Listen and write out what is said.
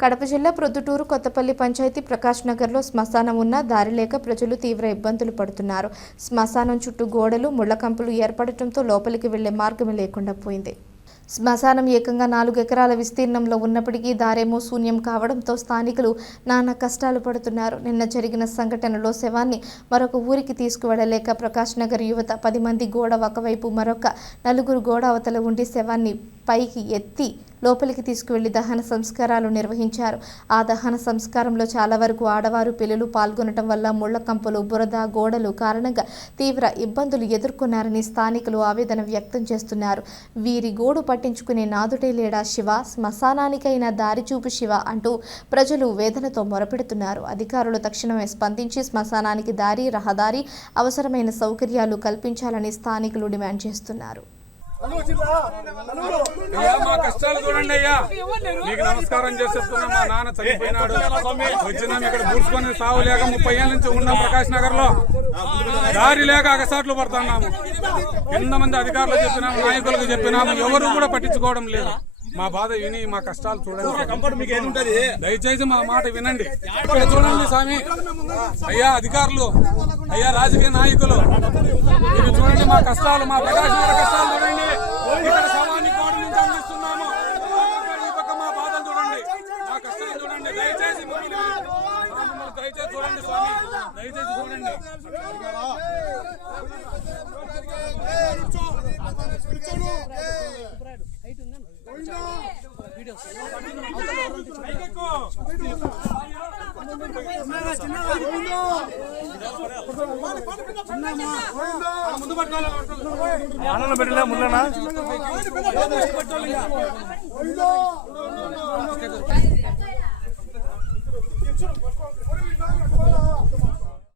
కడప జిల్లా ప్రొద్దుటూరు కొత్తపల్లి పంచాయతీ ప్రకాష్ నగర్లో శ్మశానం ఉన్న దారి లేక ప్రజలు తీవ్ర ఇబ్బందులు పడుతున్నారు. శ్మశానం చుట్టూ గోడలు ముళ్ళకంపులు ఏర్పడటంతో లోపలికి వెళ్ళే మార్గమే లేకుండా పోయింది. శ్మశానం ఏకంగా నాలుగు ఎకరాల విస్తీర్ణంలో ఉన్నప్పటికీ దారేమో శూన్యం కావడంతో స్థానికులు నానా కష్టాలు పడుతున్నారు. నిన్న జరిగిన సంఘటనలో శవాన్ని మరొక ఊరికి తీసుకువెళ్ళలేక ప్రకాష్ నగర్ యువత పది మంది గోడ ఒకవైపు మరొక నలుగురు గోడ అవతల ఉండి శవాన్ని పైకి ఎత్తి లోపలికి తీసుకువెళ్ళి దహన సంస్కారాలు నిర్వహించారు. ఆ దహన సంస్కారంలో చాలా వరకు ఆడవారు పిల్లలు పాల్గొనటం వల్ల ముళ్ళ కంపలు బురద గోడలు కారణంగా తీవ్ర ఇబ్బందులు ఎదుర్కొన్నారని స్థానికులు ఆవేదన వ్యక్తం చేస్తున్నారు. వీరి గోడు పట్టించుకునే నాదుటే లేడా శివ? శ్మశానానికైనా దారి చూపు శివ అంటూ ప్రజలు వేదనతో మొరపెడుతున్నారు. అధికారులు తక్షణమే స్పందించి శ్మశానానికి దారి రహదారి అవసరమైన సౌకర్యాలు కల్పించాలని స్థానికులు డిమాండ్ చేస్తున్నారు. అయ్యా మా కష్టాలు చూడండి అయ్యా. మీకు నమస్కారం చేసేస్తున్నా మా నాన్న చనిపోయినాడు. వచ్చినాం ఇక్కడ బూడ్చుకొని సాగు లేక ముప్పై ఏళ్ళ నుంచి ఉన్నాం ప్రకాష్ నగర్లో దారి లేక అగసాట్లు పడుతున్నాము. కింద మంది అధికారులు చెప్పినాము నాయకులకు చెప్పినాము. ఎవరు కూడా పట్టించుకోవడం లేదు. మా బాధ విని మా కష్టాలు చూడండి. దయచేసి మా మాట వినండి. ఇక్కడ చూడండి స్వామి. అయ్యా అధికారులు. అయ్యా రాజకీయ నాయకులు. మీరు చూడండి మా కష్టాలు మా ప్రకాశ్ నగర్ కష్టాలు చూడండి ఇక్కడ శవాన్ని గోడ నుంచి అందిస్తున్నాము ఈ పక్క మా బాధలు చూడండి మా కష్టాలు చూడండి దయచేసి మమ్మల్ని మా మమ్మల్ని దయచేసి చూడండి స్వామి చూడండి ముందు పెట్టలే ముందు